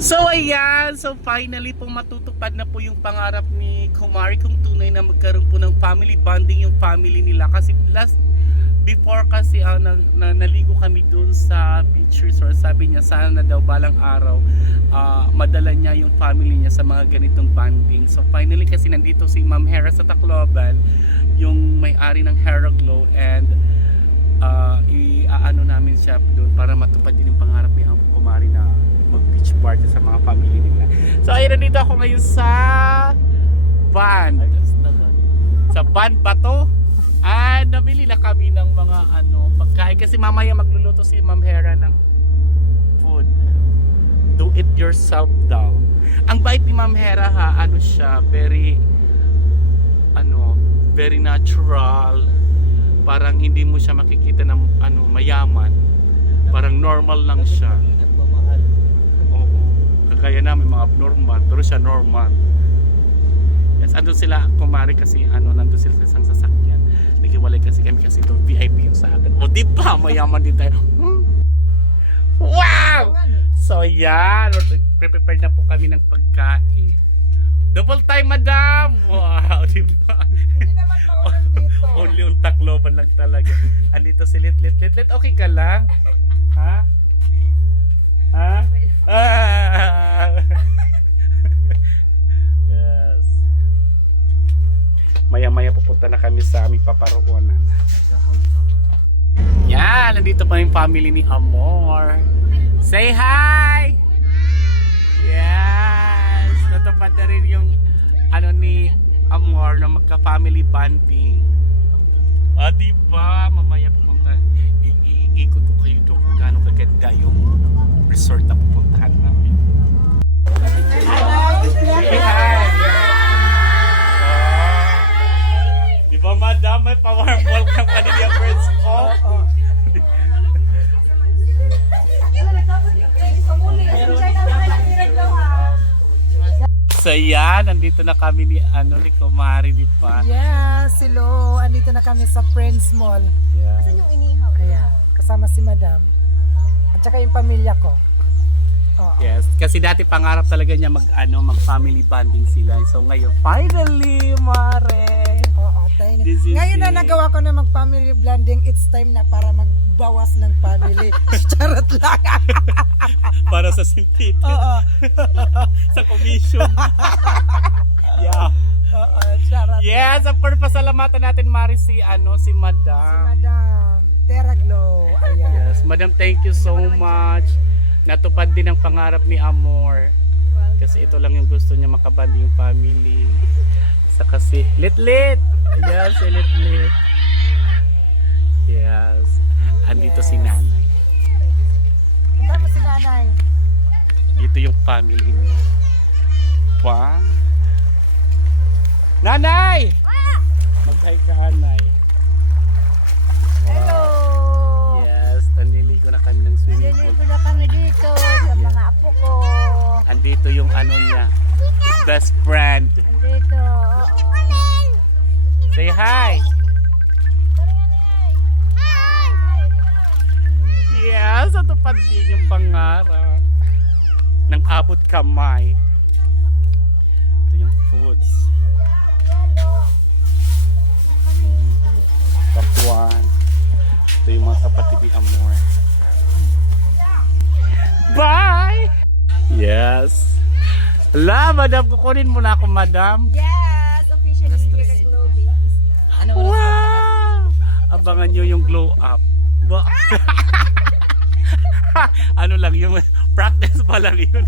So ayan, so finally po matutupad na po yung pangarap ni Kumari kung tunay na magkaroon po ng family bonding yung family nila. Kasi before kasi naligo kami dun sa beach resort. Sabi niya sana daw balang araw madala niya yung family niya sa mga ganitong bonding. So finally kasi nandito si Ma'am Hera sa Tacloban, yung may-ari ng Hera Glow, and i-ano namin siya doon para matupad din yung pangarap ni Kumari na mag-beach party sa mga family nila. So ayun, nandito ako ngayon sa van. Sa van ba to? Nabili na kami ng mga pagkain kasi mamaya magluluto si Ma'am Hera ng food. Do it yourself daw. Ang bait ni Ma'am Hera ha, siya, very natural. Parang hindi mo siya makikita ng mayaman. Parang normal lang siya. Kaya namin mga abnormal, pero siya normal. Yes, andun sila Kumari kasi nandun sila sa isang sasakyan. Naghiwalay kasi kami kasi ito VIP yung sa akin. O di ba, mayaman din tayo. Wow! So yan, prepare na po kami ng pagkain. Double time, madam! Wow, di ba? Hindi naman maulan dito. Only yung Tacloban lang talaga. Andito si Lit. Okay ka lang? Ha? Ha? Yes. Maya-maya pupunta na kami sa aming paparoonan. Yan, nandito pa yung family ni Amor. Say hi! Yes! Natupad na rin yung ni Amor na magka-family bonding. Diba? Mamaya pupunta. Iikot ko kayo doon kung gaano kaganda yung resort na pupuntahan namin. Hi! Diba, madam? May pa-warm welcome ka na niya, friends ko. So yan, nandito na kami ni Kumari, di ba? Yes, hello. Andito na kami sa Friends Mall. Yeah. Saan yung inihaw? Ayan, kasama si Madam. At saka yung pamilya ko. Oo. Yes, kasi dati pangarap talaga niya mag-family bonding sila. So ngayon, finally, Mare! Oo, tayo. This is Ngayon na it. nagawa ko na mag-family blending, it's time na para magbawas ng family. Charot lang. Para sa sintito. Oo. Sa commission. Yeah. Oo, charot. Yes, ang pasalamatan natin, Mari, si Madam. Si Madam Terra Glow. Ayan. Yes, Madam, thank you so much. Natupad din ang pangarap ni Amor. Kasi ito lang yung gusto niya, makabandi yung family. Saka si Lit. Yes, si Lit. Yes. Andito si Nanay. Punta mo si Nanay. Dito yung family niya. Pa? Nanay! Mag-hi ka, Anay. Hello! Yes, nandiligo na kami ng swimming pool. Naliligo na kami dito sa mga apo ko. Andito yung niya, best friend. Andito, oo. Say hi! Yes, natupad din yung pangarap ng abot kamay. Ito yung foods. Pakwan. Ito yung mga kapatid ni Amor. Bye! Yes. Hala, madam, kukunin mo na ako, madam. Yes! Officially here at Glow Babies na. Wow! Abangan nyo yung glow up. Ba? Lang yung practice pa lang yun.